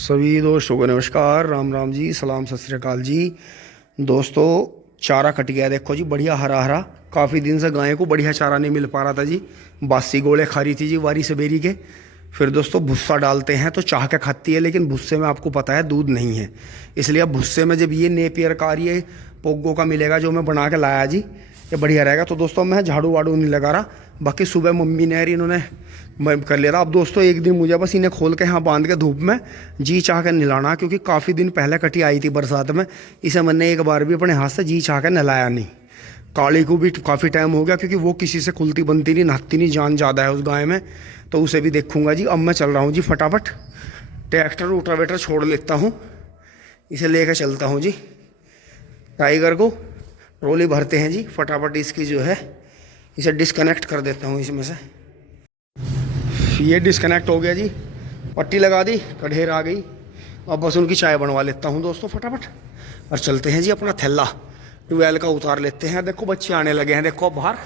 सभी दोस्तों को नमस्कार, राम राम जी, सलाम सत श्री अकाल जी। दोस्तों चारा कट गया, देखो जी, बढ़िया हरा हरा। काफ़ी दिन से गाय को बढ़िया चारा नहीं मिल पा रहा था जी। बासी गोले खा रही थी जी वारी सवेरी के। फिर दोस्तों भुस्सा डालते हैं तो चाह के खाती है, लेकिन भुस्से में आपको पता है दूध नहीं है। इसलिए अब भुस्से में जब ये नेपियर का ये पोगो का मिलेगा जो मैं बना के लाया जी, ये बढ़िया रहेगा। तो दोस्तों मैं झाड़ू वाड़ू नहीं लगा रहा, बाकी सुबह मम्मी ने इन्होंने मैं कर लिया था। अब दोस्तों एक दिन मुझे बस इन्हें खोल के यहाँ बांध के धूप में जी चाह के नहलाना, क्योंकि काफ़ी दिन पहले कटी आई थी बरसात में। इसे मैंने एक बार भी अपने हाथ से जी चाह के नहलाया नहीं। काली को भी काफ़ी टाइम हो गया, क्योंकि वो किसी से खुलती बनती नहीं, नहाती नहीं, जान ज़्यादा है उस गाय में, तो उसे भी देखूंगा जी। अब मैं चल रहा हूँ जी, फटाफट ट्रैक्टर रोटावेटर छोड़ लेता हूँ, इसे लेकर चलता हूँ जी टाइगर को। ट्रॉली भरते हैं जी फटाफट, इसकी जो है इसे डिस्कनेक्ट कर देता हूँ इसमें से। ये डिस्कनेक्ट हो गया जी, पट्टी लगा दी, कढ़ेर आ गई। अब बस उनकी चाय बनवा लेता हूँ दोस्तों फटाफट, और चलते हैं जी अपना थैला ट्वेल का उतार लेते हैं। देखो बच्चे आने लगे हैं, देखो अब बाहर,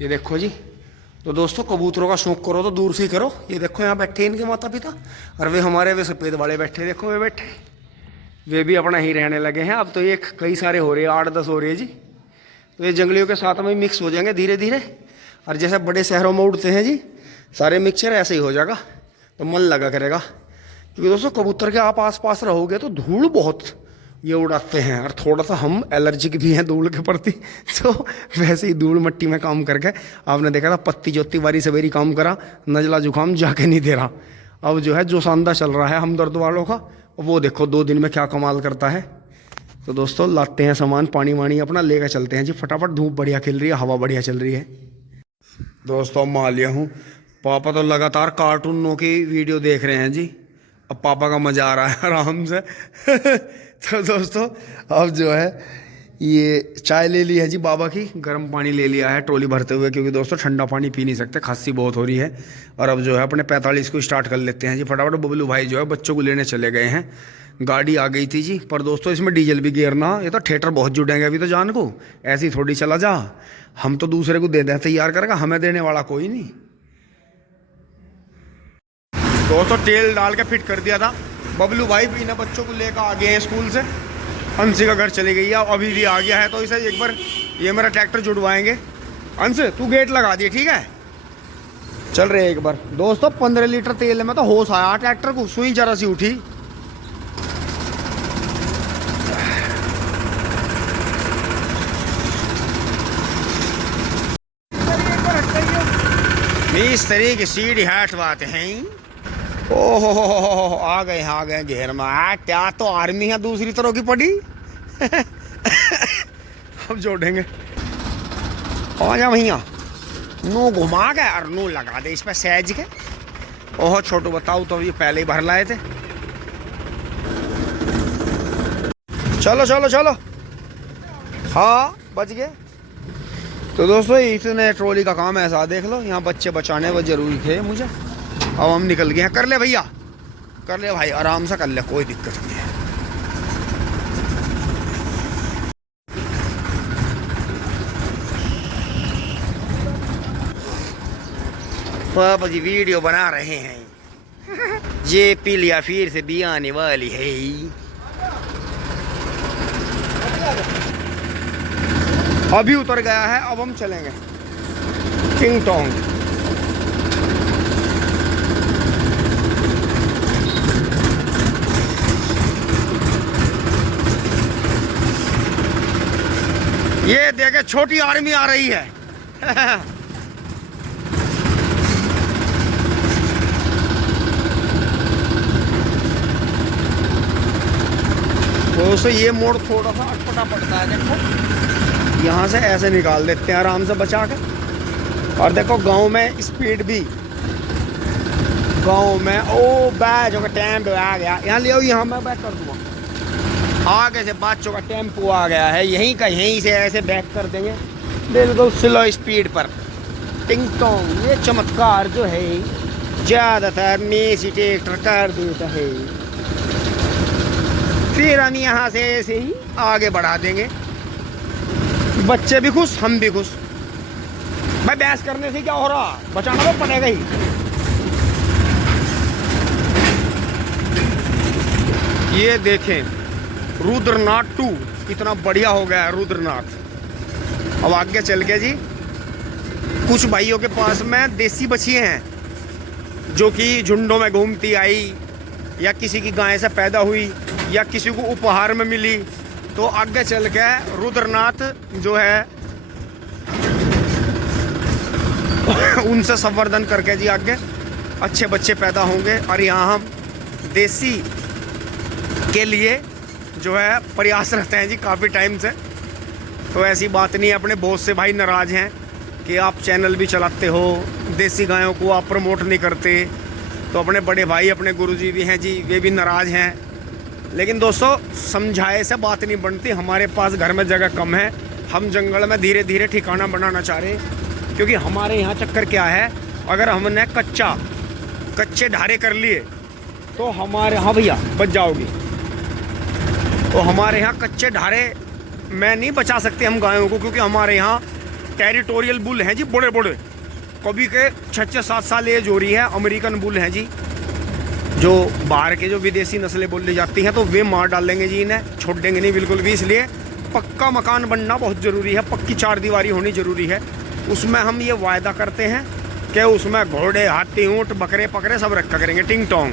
ये देखो जी। तो दोस्तों कबूतरों का शौक करो तो दूर से ही करो। ये देखो यहाँ बैठे इनके माता पिता, और वे हमारे वे सफ़ेद वाले बैठे, देखो वे बैठे, वे भी अपना ही रहने लगे हैं। अब तो ये कई सारे हो रहे हैं, 8-10 हो रहे हैं जी। तो ये जंगलियों के साथ में मिक्स हो जाएंगे धीरे धीरे, और जैसे बड़े शहरों में उड़ते हैं जी सारे मिक्सचर, ऐसे ही हो जाएगा, तो मन लगा करेगा। क्योंकि दोस्तों कबूतर के आप आस पास रहोगे तो धूल बहुत ये उड़ाते हैं, और थोड़ा सा हम एलर्जिक भी हैं धूल के प्रति, तो वैसे ही धूल मट्टी में काम करके आपने देखा था पत्ती जोती वारी सवेरी काम करा, नजला जुकाम जाके नहीं दे रहा। अब जो है जो सांदा चल रहा है हमदर्द वालों का, वो देखो 2 दिन में क्या कमाल करता है। तो दोस्तों लाते हैं सामान, पानी वानी अपना लेकर चलते हैं जी फटाफट। धूप बढ़िया खिल रही है, हवा बढ़िया चल रही है। दोस्तों मान लिया हूँ, पापा तो लगातार कार्टूनों की वीडियो देख रहे हैं जी। अब पापा का मज़ा आ रहा है आराम से। तो दोस्तों अब जो है ये चाय ले ली है जी बाबा की, गर्म पानी ले लिया है ट्रॉली भरते हुए, क्योंकि दोस्तों ठंडा पानी पी नहीं सकते, खांसी बहुत हो रही है। और अब जो है अपने 45 को स्टार्ट कर लेते हैं जी फटाफट। बबलू भाई जो है बच्चों को लेने चले गए हैं, गाड़ी आ गई थी जी। पर दोस्तों इसमें डीजल भी गिरना, ये तो थिएटर बहुत जुटेंगे अभी तो जान को, ऐसी थोड़ी चला जा। हम तो दूसरे को दे दें तैयार करेगा, हमें देने वाला कोई नहीं। दोस्तों तेल डाल के फिट कर दिया था। बबलू भाई भी ना बच्चों को लेकर आ गए हैं स्कूल से, अंशी का घर चली गई है, अभी भी आ गया है। तो इसे एक बार ये मेरा ट्रैक्टर जुड़वाएंगे। अंश तू गेट लगा दिए, ठीक है, चल रहे एक बार। दोस्तों 15 लीटर तेल में तो होश आया ट्रैक्टर को, सुई जरा सी उठी। इस तरह की सीढ़ी हटवाते हैं। ओहो आ गए घेर में। क्या तो आर्मी है दूसरी तरह की पड़ी। अब जोड़ेंगे, आ जा भैया, नू घुमा के और नू लगा दे इस पे सहज के। ओहो छोटू बताओ, तो ये पहले ही भर लाए थे। चलो चलो चलो, हाँ बच गए। तो दोस्तों इतने ट्रॉली का काम ऐसा देख लो, यहाँ बच्चे बचाने वो जरूरी थे मुझे। अब हम निकल गए हैं। कर ले भैया, कर ले भाई, आराम से कर ले, कोई दिक्कत नहीं है। पापा जी वीडियो बना रहे हैं। ये पीलिया फिर से भी आने वाली है। अभी उतर गया है, अब हम चलेंगे किंग टोंग। ये देखे छोटी आर्मी आ रही है। तो ये मोड़ थोड़ा सा अटपटा पड़ता है, देखो यहाँ से ऐसे निकाल देते हैं आराम से बचा के। और देखो गांव में स्पीड भी, गांव में ओ बैच का टेम्पो आ गया, यहाँ ले आओ, यहाँ मैं बैक कर दूँगा। आगे से बच्चों का टेम्पो आ गया है, यहीं का यहीं से ऐसे बैक कर देंगे बिल्कुल स्लो स्पीड पर। टिंग टोंग, ये चमत्कार जो है ज़्यादातर मेसी ट्रैक्टर कर देता है। फिर हम यहाँ से ऐसे ही आगे बढ़ा देंगे, बच्चे भी खुश, हम भी खुश। भाई बहस करने से क्या हो रहा, बचाना तो पड़ेगा ही। ये देखें रुद्रनाथ 2 कितना बढ़िया हो गया है रुद्रनाथ। अब आगे चल के जी कुछ भाइयों के पास में देसी बछियाँ हैं जो कि झुंडों में घूमती आई या किसी की गाय से पैदा हुई या किसी को उपहार में मिली, तो आगे चल के रुद्रनाथ जो है उनसे संवर्धन करके जी आगे अच्छे बच्चे पैदा होंगे। और यहाँ हम देसी के लिए जो है प्रयासरत हैं जी काफ़ी टाइम से। तो ऐसी बात नहीं है, अपने बहुत से भाई नाराज़ हैं कि आप चैनल भी चलाते हो, देसी गायों को आप प्रमोट नहीं करते। तो अपने बड़े भाई अपने गुरुजी भी हैं जी, वे भी नाराज़ हैं। लेकिन दोस्तों समझाए से बात नहीं बनती। हमारे पास घर में जगह कम है, हम जंगल में धीरे धीरे ठिकाना बनाना चाह रहे हैं। क्योंकि हमारे यहाँ चक्कर क्या है, अगर हमने कच्चे ढारे कर लिए तो हमारे, हाँ भैया बच जाओगी, तो हमारे यहाँ कच्चे ढारे में नहीं बचा सकते हम गायों को। क्योंकि हमारे यहाँ टेरिटोरियल बुल हैं जी बड़े बड़े, कभी के 6-7 साल एज हो रही है। अमेरिकन बुल हैं जी, जो बाहर के जो विदेशी नस्लें बोली जाती हैं, तो वे मार डालेंगे जी, इन्हें छोड़ देंगे नहीं बिल्कुल भी। इसलिए पक्का मकान बनना बहुत ज़रूरी है, पक्की चारदीवारी होनी ज़रूरी है। उसमें हम ये वायदा करते हैं कि उसमें घोड़े, हाथी, ऊँट, बकरे पकड़े सब रखा करेंगे टिंग टोंग।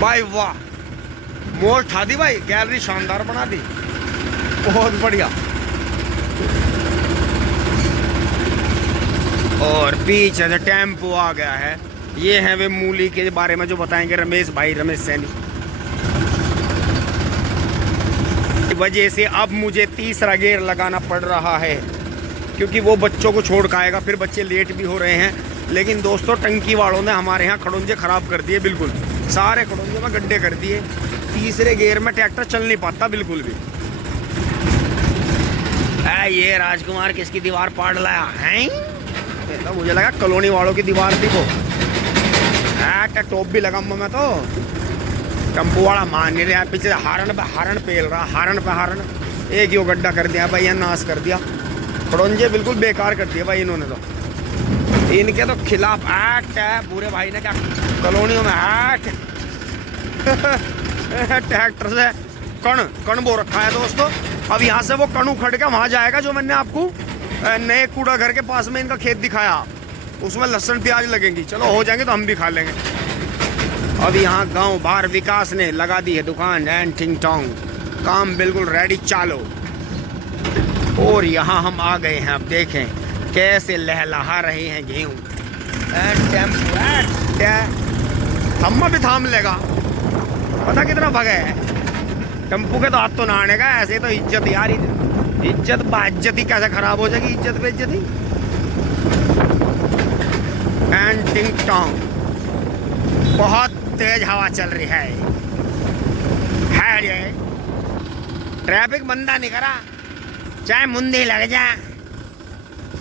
भाई वाह, मोर ठा दी भाई, गैलरी शानदार बना दी, बहुत बढ़िया। और पीछे से टेम्पो आ गया है। ये है वे मूली के बारे में जो बताएंगे रमेश भाई, रमेश सैनी। वजह से अब मुझे तीसरा गेयर लगाना पड़ रहा है, क्योंकि वो बच्चों को छोड़ के आएगा, फिर बच्चे लेट भी हो रहे हैं। लेकिन दोस्तों टंकी वालों ने हमारे यहाँ खड़ोंजे खराब कर दिए, बिल्कुल सारे खड़ोंजे में गड्ढे कर दिए। तीसरे गेयर में ट्रैक्टर चल नहीं पाता बिल्कुल भी। ये राजकुमार किसकी दीवार पाड़ लाया है? तो मुझे लगा कॉलोनी वालों की दीवार थी वो। टोप भी लगा मैं तो। टम्पू वाला मान नहीं रहा, पीछे हारण पेल रहा, हारण एक ही गड्ढा कर दिया भाई, नाश कर दिया। खड़ोंजे बिल्कुल बेकार कर दिए भाई इन्होंने तो। इनके तो खिलाफ एक्ट है बुरे भाई ने, क्या कॉलोनियों में एक्ट ट्रैक्टर से कण बो रखा है दोस्तों। अब यहाँ से वो कण उखड़ के वहाँ जाएगा, जो मैंने आपको नए कूड़ा घर के पास में इनका खेत दिखाया, उसमें लहसुन प्याज लगेंगी। चलो हो जाएंगे तो हम भी खा लेंगे। अब यहाँ गांव बाहर विकास ने लगा दी है दुकान एंड टिंग टोंग, काम बिल्कुल रेडी चालो। और यहाँ हम आ गए हैं, अब देखें कैसे लहलहा रहे हैं गेहूँ। हम भी थाम लेगा, पता कितना भगे है टेम्पू के, तो हाथ तो ना आने का। ऐसे तो इज्जत यार, इज्जत बाइज्जती कैसे खराब हो जाएगी, इज्जत बेइज्जती। एंड टिंग टोंग, बहुत तेज हवा चल रही है ये। ट्रैफिक बंदा नहीं करा, चाहे मुंदी लग जाए।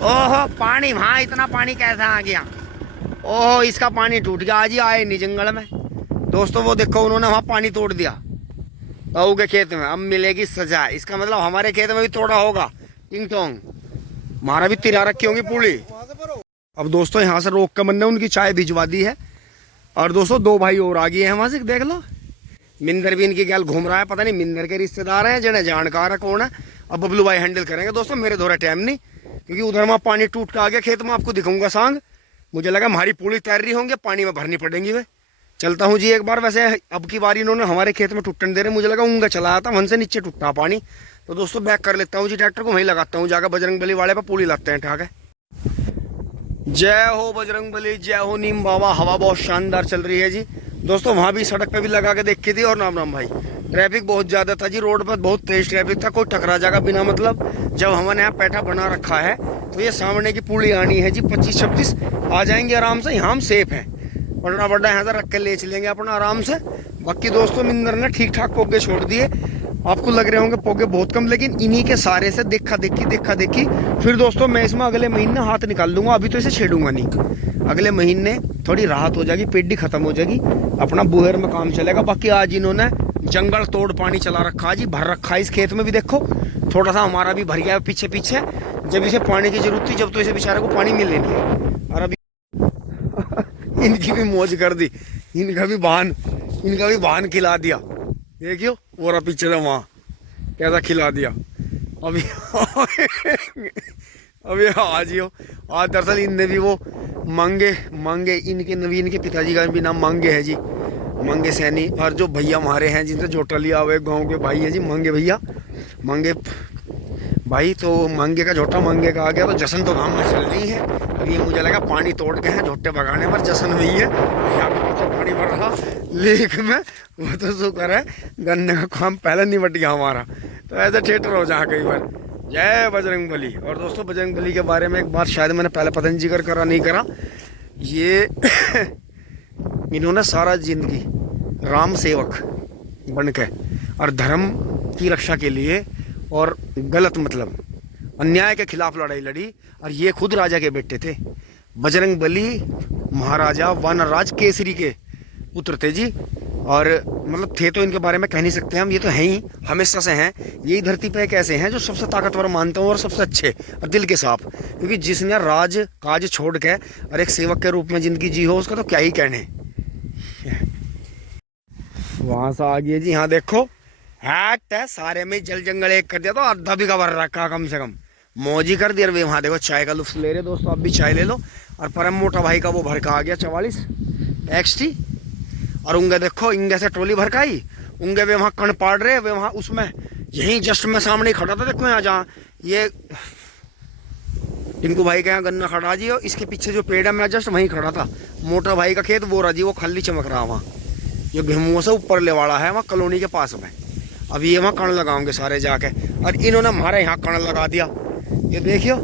ओहो पानी, वहाँ इतना पानी कैसा आ गया? ओहो इसका पानी टूट गया, आज ही आए नहीं जंगल में दोस्तों। वो देखो उन्होंने वहाँ पानी तोड़ दिया बहू के खेत में, अब मिलेगी सजा। इसका मतलब हमारे खेत में भी तोड़ा होगा टिंग टोंग, हमारा भी तिरा रखी होंगी पूरी। अब दोस्तों यहाँ से रोक के मैंने उनकी चाय भिजवा दी है। और दोस्तों 2 भाई और आ गए हैं वहाँ से, देख लो। मिंदर भी इनकी गैल घूम रहा है, पता नहीं मिंदर के रिश्तेदार हैं जिन्हें जानकार है कौन है। अब बबलू भाई हैंडल करेंगे दोस्तों, मेरे दौरा टाइम नहीं, क्योंकि उधर वहाँ पानी टूट के आ गया खेत में, आपको दिखाऊंगा सांग। मुझे लगा हमारी पूरी तैयारी होंगे, पानी में भरनी पड़ेंगी वे। चलता हूँ जी एक बार। वैसे अब की बार इन्होंने हमारे खेत में टूटने दे रहे, मुझे लगा ऊँगा चलाया था, वहाँ से नीचे टूटा पानी। तो दोस्तों बैक कर लेता हूँ जी ट्रैक्टर को, वहीं लगाता हूँ जाकर बजरंगबली वाले पर पूरी लाते हैं ठाक है। जय हो बजरंगबली, जय हो नीम बाबा। हवा बहुत शानदार चल रही है जी दोस्तों। वहाँ भी सड़क पे भी लगा के देखी थी। और राम राम भाई, ट्रैफिक बहुत ज़्यादा था जी, रोड पर बहुत तेज ट्रैफिक था, कोई टकरा जाएगा बिना मतलब। जब हमने यहाँ पैठा बना रखा है तो ये सामने की पुली आनी है जी, 25-26 आ जाएंगे आराम से। यहाँ हम सेफ हैं, बड़ा यहाँ से रख के ले चलेंगे अपना आराम से। बाकी दोस्तों मिंदर ने ठीक ठाक पोगे छोड़ दिए, आपको लग रहे होंगे पोगे बहुत कम, लेकिन इन्हीं के सारे से देखा देखी। फिर दोस्तों मैं इसमें अगले महीने हाथ निकाल दूंगा, अभी तो इसे छेड़ूंगा नहीं। अगले महीने थोड़ी राहत हो जाएगी, पेड़ी खत्म हो जाएगी, अपना बुहेर में काम चलेगा। बाकी आज इन्होंने जंगल तोड़ पानी चला रखा जी, भर रखा है इस खेत में भी। देखो थोड़ा सा हमारा भी भर गया पीछे। जब इसे पानी की जरूरत थी, जब तो इसे बेचारे को पानी मिल नहीं। और अभी इनकी भी मौज कर दी, इनका भी बहान इनका भी वाहन खिला दिया, देखियो वो रहा पीछे से वहाँ कैसा खिला दिया। अभी अभी आज ही हो, आज दरअसल इनने भी वो मंगे इनके नवीन के पिताजी का भी नाम मंगे है जी, मंगे सैनी। और जो भैया हमारे हैं जिनसे जोटा लिया हुआ गाँव के भाई है जी, मंगे भैया, मंगे भाई। तो मंगे का झोटा मंगे का आ गया, तो जश्न तो गाँव में चल रही है। अब ये मुझे लगा पानी तोड़ के हैं झोटे भगाने पर, जश्न नहीं है। यहाँ पे पीछे पानी भर रहा लेक में, वो तो शुक्र है गन्ने का काम पहले निपट गया हमारा, तो ऐसे थिएटर हो जहाँ कई बार। जय बजरंग बली। और दोस्तों बजरंग बली के बारे में एक बात शायद मैंने पहले पता नहीं जिक्र करा नहीं करा, ये इन्होंने सारा जिंदगी राम सेवक बन के और धर्म की रक्षा के लिए और गलत मतलब अन्याय के खिलाफ लड़ाई लड़ी। और ये खुद राजा के बेटे थे, बजरंग बली महाराजा वानरराज केसरी के पुत्र थे जी। और मतलब थे तो इनके बारे में कह नहीं सकते हम, ये तो हैं ही, हमेशा से हैं। यही धरती पे एक ऐसे हैं जो सबसे ताकतवर मानते हैं और सबसे अच्छे और दिल के साफ। क्योंकि जिसने राज काज छोड़ के और एक सेवक के रूप में जिंदगी जी हो, उसका तो क्या ही कहने। वहां से आ गए जी, यहाँ देखो हैट है, सारे में जल जंगल एक कर दिया, तो आधा भी कवर रखा कम से कम, मौज ही कर दिया। वहाँ देखो चाय का लुत्फ ले रहे दोस्तों, अब भी चाय ले लो। और परम मोटा भाई का वो भर का आ गया 44 XT। और उंगे देखो, इंगे से ट्रोली भर का ही, उंगे वे वहाँ कण पाड़ रहे, वे वहाँ उसमें यहीं जस्ट में सामने ही खड़ा था, देखो यहाँ जहाँ ये टिंकू भाई के यहाँ गन्ना खड़ा जी, और इसके पीछे जो पेड़ है मैं जस्ट वहीं खड़ा था। मोटा भाई का खेत वो रहा जी, वो खल्ली चमक रहा वहाँ, ये गेहूँ से ऊपर ले वाला है वहाँ कॉलोनी के पास में। अब ये वहाँ कण लगाओगे सारे जाके, और इन्होंने हमारे यहाँ कण लगा दिया। ये देखियो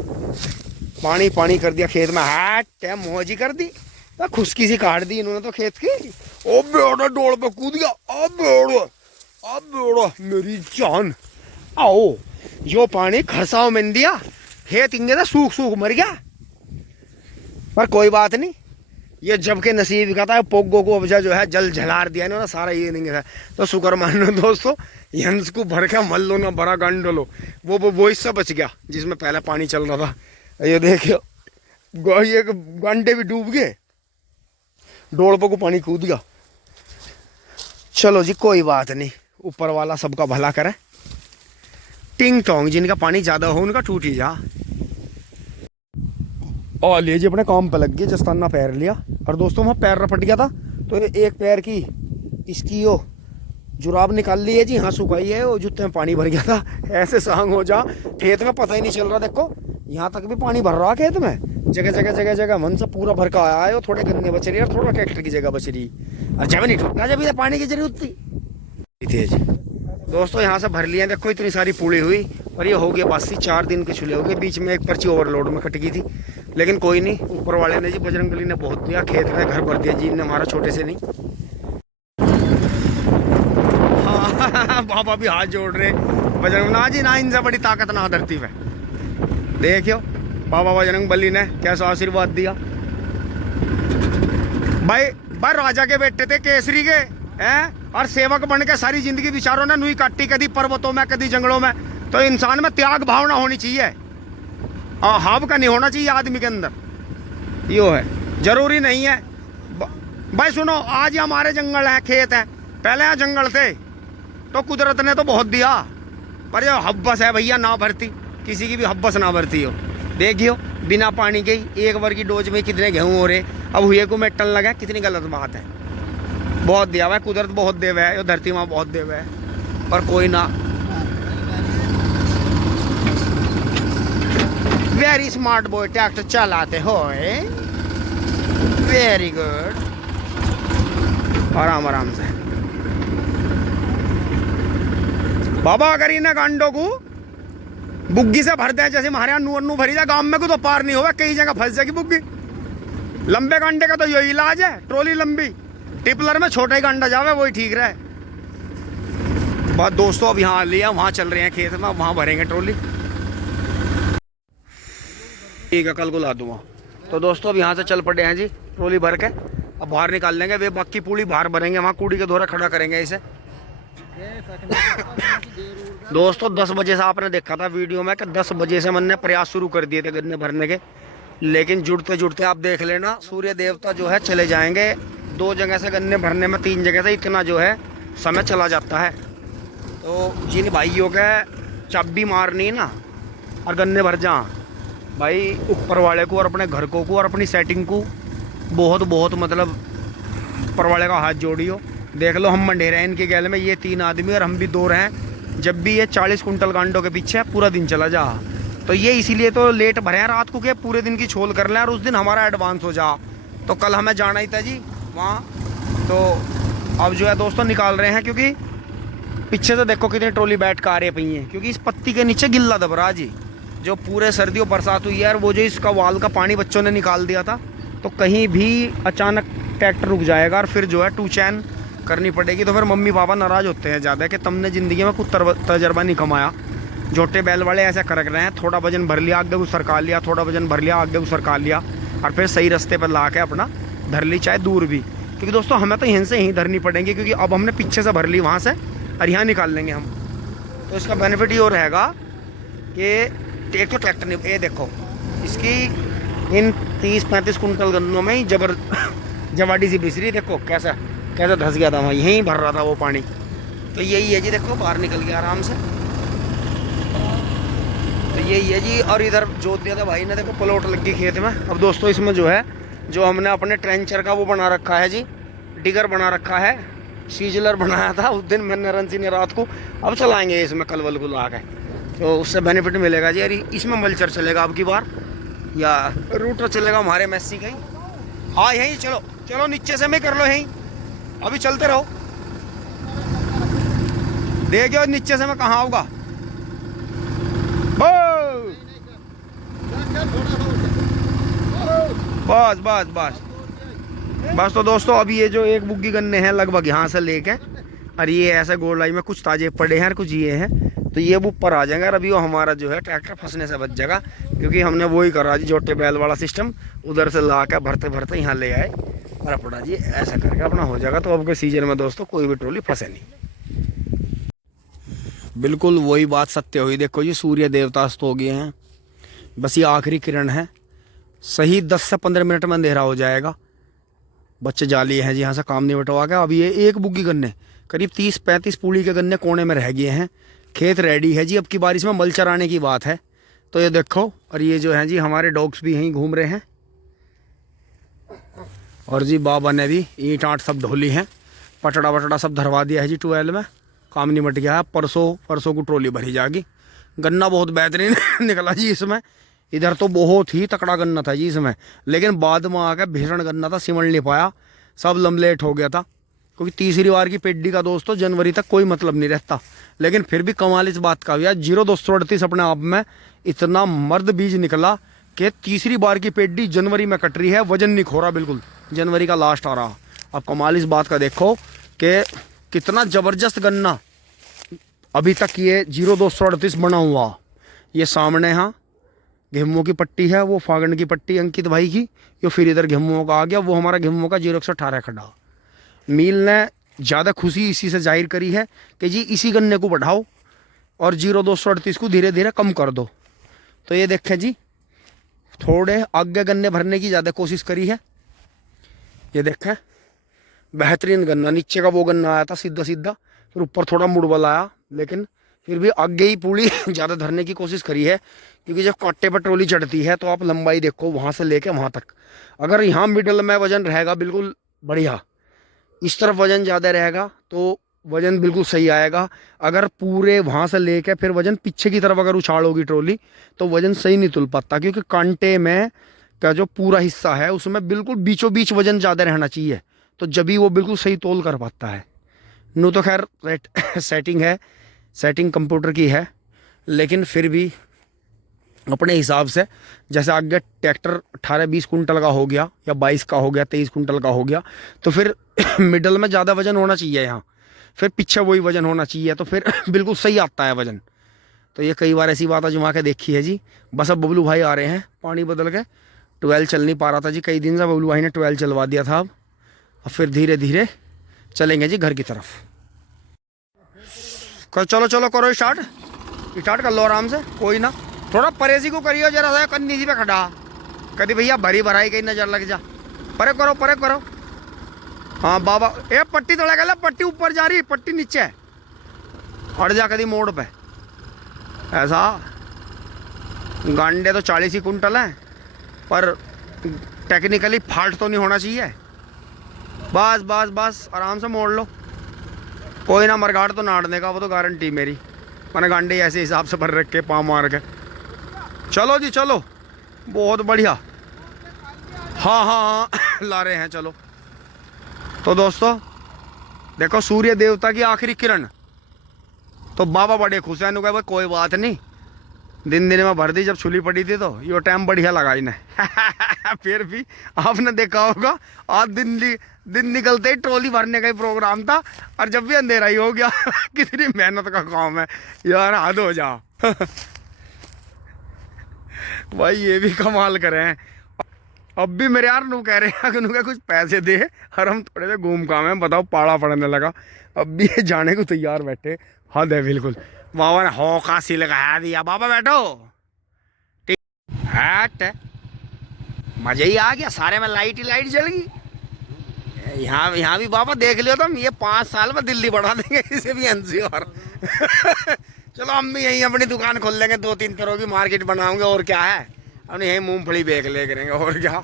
पानी पानी कर दिया खेत में, हैट मौजी कर दी, खुशकी सी काट दी इन्होंने तो खेत की। ओ बेड़ा डोल पे कूद गया, अब बेड़ा मेरी जान। आओ यो पानी खरसाओ में दिया, खेत इंगे था सूख सूख मर गया। पर कोई बात नहीं, ये जब के नसीब का था, पोगो को अबजा जो है जल झलार दिया इन्होंने सारा, ये नहीं है तो शुक्र मानो दोस्तों। यंस को भर के मल लो ना, बड़ा गंडो वो हिस्सा बच गया जिसमें पहले पानी चल रहा था। ये देखियो ये गंडे भी डूब गए, डोड़पों को पानी कूद गया। चलो जी कोई बात नहीं, ऊपर वाला सबका भला करे। टिंग टोंग, जिनका पानी ज्यादा हो उनका टूट ही जा। और ले जी अपने काम पे लग गए, जस्ताना पैर लिया। और दोस्तों वहाँ पैर रपट गया था, तो एक पैर की इसकी यो जुराब निकाल ली है जी, हाँ सुखाई है, वो जूते में पानी भर गया था। ऐसे सांग हो जा, खेत में पता ही नहीं चल रहा। देखो यहाँ तक भी पानी भर रहा खेत में, जगह मन से पूरा भर का आया है। और थोड़े गन्ने बच रही है और थोड़ा ट्रैक्टर की जगह बच रही, और जब नहीं ठुकना जब इधर पानी की जरूरत थी जी। दोस्तों यहाँ से भर लिया, देखो इतनी सारी पूड़ी हुई, और ये हो गया बासी 4 दिन के छुले हो गए। बीच में एक पर्ची ओवरलोड में कट गई थी, लेकिन कोई नहीं, ऊपर वाले ने जी बजरंग बली ने बहुत दिया, खेत में घर भर दिया जी ने हमारा, छोटे से नहीं। हाँ बाबा भी हाथ जोड़ रहे, बजरंग ना जी ना, इनसे बड़ी ताकत ना धरती पे। देखियो बाबा बजरंग बली ने कैसा आशीर्वाद दिया। भाई राजा के बेटे थे केसरी के हैं, और सेवक बन के सारी जिंदगी बिचारों ने नुई काटी, कभी पर्वतों में कभी जंगलों में। तो इंसान में त्याग भावना होनी चाहिए, हाव का नहीं होना चाहिए आदमी के अंदर। यो है, जरूरी नहीं है। भाई सुनो, आज हमारे जंगल है, खेत है, पहले यहाँ जंगल थे, तो कुदरत ने तो बहुत दिया, पर जो हब्बस है भैया ना भरती, किसी की भी हब्बस ना भरती हो। देखियो बिना पानी के ही 1 बार की डोज में कितने गेहूं हो रहे, अब हुए को मेटल लगा, कितनी गलत बात है। बहुत दिया हुआ है कुदरत, बहुत देवे है, धरती माँ बहुत देवे है, पर कोई ना। वेरी स्मार्ट बॉय, ट्रैक्टर चलाते हो, वेरी गुड, आराम आराम से। बाबा अगर इन्हें गांडों को बुग्गी से भर दे, जैसे हमारे यहाँ नू भरी जाए, गांव में को तो पार नहीं होगा, कई जगह फंस जाएगी बुग्गी। लंबे गांडे का तो यही इलाज है, ट्रोली लंबी, टिपलर में छोटा ही गांडा जावे वही ठीक रहे। बात दोस्तों अब यहाँ लिया, वहाँ चल रहे हैं खेत में, वहाँ भरेंगे ट्रोली, ठीक है कल को ला दूंगा। तो दोस्तों अब यहाँ से चल पड़े हैं जी, ट्रोली भर के अब बाहर निकाल लेंगे, वे बाकी पूरी बाहर भरेंगे, वहाँ कूड़ी के दोहरा खड़ा करेंगे इसे। दोस्तों 10 बजे से आपने देखा था वीडियो में कि 10 बजे से मैंने प्रयास शुरू कर दिए थे गन्ने भरने के, लेकिन जुड़ते जुड़ते आप देख लेना सूर्य देवता जो है चले जाएंगे 2 जगह से गन्ने भरने में 3 जगह से इतना जो है समय चला जाता है। तो जिन भाइयों का चाबी मारनी ना और गन्ने भर जा भाई, ऊपर वाले को और अपने घर को और अपनी सेटिंग को बहुत बहुत मतलब ऊपर वाले का हाथ जोड़ियो। देख लो हम मंडेर हैं इनके गैल में, ये 3 आदमी और हम भी 2 हैं। जब भी ये 40 कुंटल गांडों के पीछे पूरा दिन चला जा, तो ये इसीलिए तो लेट भरे हैं रात को, के पूरे दिन की छोल कर लें और उस दिन हमारा एडवांस हो जा। तो कल हमें जाना ही था जी वहाँ, तो अब जो है दोस्तों निकाल रहे हैं, क्योंकि पीछे से देखो कितनी ट्रॉली बैठ कर आ रही पई हैं, क्योंकि इस पत्ती के नीचे गिल्ला दब रहा जी। जो पूरे सर्दियों बरसात हुई है और वो जो इसका वाल का पानी बच्चों ने निकाल दिया था, तो कहीं भी अचानक ट्रैक्टर रुक जाएगा और फिर जो है 2 चैन करनी पड़ेगी। तो फिर मम्मी पापा नाराज़ होते हैं ज़्यादा कि तुमने ज़िंदगी में कुछ तजर्बा नहीं कमाया। छोटे बैल वाले ऐसा कर रहे हैं, थोड़ा वजन भर लिया आगे को सरका लिया, थोड़ा वजन भर लिया आगे को सरका लिया और फिर सही रास्ते पर ला के अपना धर ली, चाहे दूर भी। क्योंकि दोस्तों हमें तो यहीं से ही धरनी पड़ेंगी, क्योंकि अब हमने पीछे से भर ली वहाँ से और यहाँ निकाल लेंगे हम। तो इसका बेनिफिट ये और रहेगा कि एक तो ट्रैक्टर नहीं, ये देखो इसकी इन 30-35 कुंटल गन्नों में ही जवाडी सी बिसरी, देखो कैसा कैसा धंस गया था वहाँ, यहीं भर रहा था वो पानी। तो यही है जी, देखो बाहर निकल गया आराम से। तो यही है जी, और इधर जोत दिया था भाई ने, देखो प्लॉट लग गई खेत में। अब दोस्तों इसमें जो है, जो हमने अपने ट्रेंचर का वो बना रखा है जी, डिगर बना रखा है, सीजलर बनाया था उस दिन मैंने रंसी ने रात को। अब चलाएंगे इसमें कल वल को ला के, तो उससे बेनिफिट मिलेगा जी। अरे इसमें मल्चर चलेगा अब की बार, या रूटर चलेगा हमारे मैसी का ही। हाँ यहीं चलो चलो, नीचे से मैं कर लो यहीं, अभी चलते रहो, देखियो नीचे से मैं कहाँ आऊँगा। बस बस बस बस। तो दोस्तों अभी ये जो एक बुग्गी गन्ने हैं लगभग यहाँ से लेके, और ये ऐसे गोलाई में कुछ ताजे पड़े हैं और कुछ ये हैं, तो ये ऊपर आ जाएंगे और अभी वो हमारा जो है ट्रैक्टर फंसने से बच जाएगा। क्योंकि हमने वही करा जी, जोटे बैल वाला सिस्टम उधर से ला के भरते भरते यहाँ ले आए और अपना जी ऐसा करके अपना हो जाएगा। तो अब के सीजन में दोस्तों कोई भी ट्रॉली फंसे नहीं। बिल्कुल वही बात सत्य हुई। देखो जी सूर्य देवता अस्त हो गए हैं, बस ये आखिरी किरण है, सही 10 से 15 मिनट में अंधेरा हो जाएगा। बच्चे जा लिए हैं जी यहाँ से, काम नहीं बटवा के। अब ये एक बुग्गी गन्ने करीब 30-35 पूड़ी के गन्ने कोने में रह गए हैं। खेत रेडी है जी, अब की बारिश में मल चराने की बात है। तो ये देखो, और ये जो है जी हमारे डॉग्स भी यहीं घूम रहे हैं, और जी बाबा ने भी ईंट आंट सब ढोली हैं, पटड़ा वटड़ा सब धरवा दिया है जी ट्वेल में, काम निमट गया है। परसों को ट्रॉली भरी जाएगी। गन्ना बहुत बेहतरीन निकला जी इसमें, इधर तो बहुत ही तकड़ा गन्ना था जी इसमें, लेकिन बाद में आकर भीषण गन्ना था, सिमड़ नहीं पाया, सब लमलेट हो गया था। क्योंकि तीसरी बार की पेड्डी का दोस्तों जनवरी तक कोई मतलब नहीं रहता। लेकिन फिर भी कमाल इस बात का हुआ, 0-238 अपने आप में इतना मर्द बीज निकला कि तीसरी बार की पेड्डी जनवरी में कट रही है, वजन नहीं खो रहा बिल्कुल, जनवरी का लास्ट आ रहा। अब कमाल इस बात का देखो कि कितना ज़बरदस्त गन्ना अभी तक ये 0-238 बना हुआ। ये सामने यहाँ गेहूं की पट्टी है, वो फागण की पट्टी अंकित भाई की, ये फिर इधर गेहूं का आ गया, वो हमारा गेहूं का 0-118 खड़ा। मील ने ज़्यादा खुशी इसी से जाहिर करी है कि जी इसी गन्ने को बढ़ाओ और 0-238 को धीरे धीरे कम कर दो। तो ये देखें जी, थोड़े आगे गन्ने भरने की ज़्यादा कोशिश करी है। ये देखें बेहतरीन गन्ना, नीचे का वो गन्ना आया था सीधा सीधा, फिर ऊपर थोड़ा मुड़बल आया, लेकिन फिर भी आगे ही पूरी ज़्यादा धरने की कोशिश करी है। क्योंकि जब कांटे पर ट्रॉली चढ़ती है तो आप लंबाई देखो वहाँ से लेके वहाँ तक, अगर यहाँ मिडल में वजन रहेगा बिल्कुल बढ़िया, इस तरफ वजन ज़्यादा रहेगा तो वजन बिल्कुल सही आएगा। अगर पूरे वहाँ से लेके फिर वजन पीछे की तरफ अगर उछालोगी ट्रॉली तो वजन सही नहीं तुल पाता, क्योंकि कांटे में का जो पूरा हिस्सा है उसमें बिल्कुल बीचों बीच वजन ज़्यादा रहना चाहिए, तो जब भी वो बिल्कुल सही तोल कर पाता है। नू तो खैर सेटिंग है, सेटिंग कंप्यूटर की है, लेकिन फिर भी अपने हिसाब से, जैसे आगे ट्रैक्टर 18-20 कुंटल का हो गया या 22 का हो गया, 23 कुंटल का हो गया, तो फिर मिडल में ज़्यादा वजन होना चाहिए यहाँ, फिर पीछे वही वजन होना चाहिए, तो फिर बिल्कुल सही आता है वजन। तो ये कई बार ऐसी बात आजमा के देखी है जी। बस अब बबलू भाई आ रहे हैं पानी बदल के, 12 चल नहीं पा रहा था जी, कई दिन से बबलू भाई ने 12 चलवा दिया था। अब फिर धीरे धीरे चलेंगे जी घर की तरफ। चलो चलो करो स्टार्ट कर लो आराम से, कोई ना, थोड़ा परेजी को करियो जरा सा, कंधी सी पे खड़ा, कभी भैया भरी भराई कहीं नजर लग जा, परे करो हाँ बाबा, ये पट्टी थोड़ा गल, पट्टी ऊपर जा रही, पट्टी नीचे है। हट जा कभी मोड़ पे ऐसा। गांडे तो 40 ही कुंटल है, पर टेक्निकली फाल्ट तो नहीं होना चाहिए। बस बस बस आराम से मोड़ लो, कोई ना मरगाड़ तो नाड़ने का, वो तो गारंटी मेरी। मैंने गांडे ऐसे हिसाब से भर रखे, पाँव मार के। चलो जी चलो, बहुत बढ़िया। हाँ हाँ हाँ ला रहे हैं, चलो। तो दोस्तों देखो, सूर्य देवता की आखिरी किरण। तो बाबा बड़े खुश हैं, भाई कोई बात नहीं, दिन में भर दी जब छुली पड़ी थी तो ये टाइम बढ़िया लगा इन्हें। फिर भी आपने देखा होगा, आज दिन निकलते ही ट्रॉली भरने का ही प्रोग्राम था, और जब भी अंधेरा ही हो गया। कितनी मेहनत का काम है यार, हद हो जा। भाई ये भी कमाल करे हैं। अब भी मेरे यार नू कह रहे हैं कि कुछ पैसे दे, और हम थोड़े से घूम काम है, बताओ पाड़ा पड़ने लगा। अब भी ये जाने को तैयार बैठे, हद है बिल्कुल। बाबा ने हो का सी लगा दिया, बाबा बैठो। हट, मजा ही आ गया, सारे में लाइट ही लाइट जल गई। यहाँ भी बाबा देख लियो तुम, ये 5 साल में दिल्ली बढ़ा देंगे इसे भी NCR। चलो हम भी यहीं अपनी दुकान खोल लेंगे, 2-3 करोड़ की मार्केट बनाओगे, और क्या है, अपने यहीं मूंगफली बेच ले करेंगे, और क्या।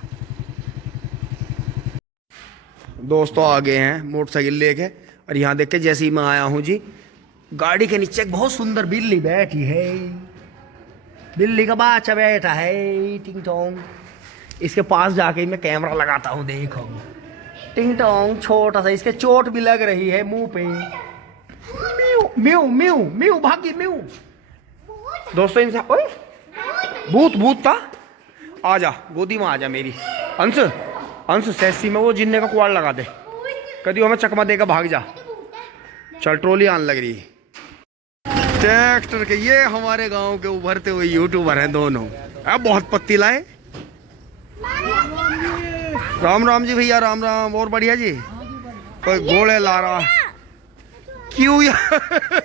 दोस्तों आ गए हैं मोटरसाइकिल लेके, और यहाँ देख के जैसे ही मैं आया हूँ जी, गाड़ी के नीचे एक बहुत सुंदर बिल्ली बैठी है। बिल्ली का बच्चा बैठा है, टिंग टोंग। इसके पास जाके मैं कैमरा लगाता हूँ, देखो टिंग टोंग, छोटा सा, इसके चोट भी लग रही है मुंह पे। म्यू म्यू म्यू म्यू भागी म्यू। दोस्तों इनसे, ओए भूत था, आजा गोदी में आजा मेरी। अंश अंश सैसी में वो जिन्ने का कुआड़ लगा दे, कभी हमें चकमा देकर भाग जा। चल ट्रॉली आने लग रही। ट्रैक्टर के ये हमारे गांव के उभरते हुए यूट्यूबर हैं दोनों। अब बहुत पत्ती लाए। राम राम जी भैया, राम राम। और बढ़िया जी, कोई घोड़े ला रहा क्यों यार।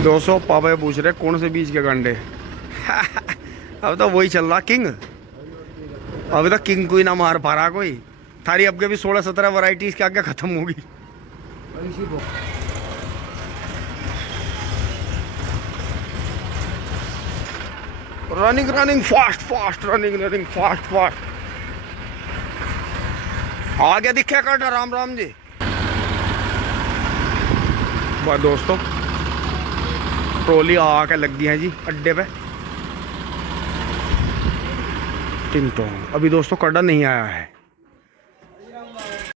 दोस्तों पापा पूछ रहे कौन से बीज के गंडे। अब तो वही चल रहा किंग, अभी तक किंग कोई ना मार पा रहा कोई। थारी अब के भी 16-17 वैरायटीज के आगे खत्म होगी। Running fast running fast. आगे दिखे कर राम राम जी। बस दोस्तों ट्रॉली आके लग गई है जी अड्डे पे। टिंग टोंग। अभी दोस्तों कड़ा नहीं आया है।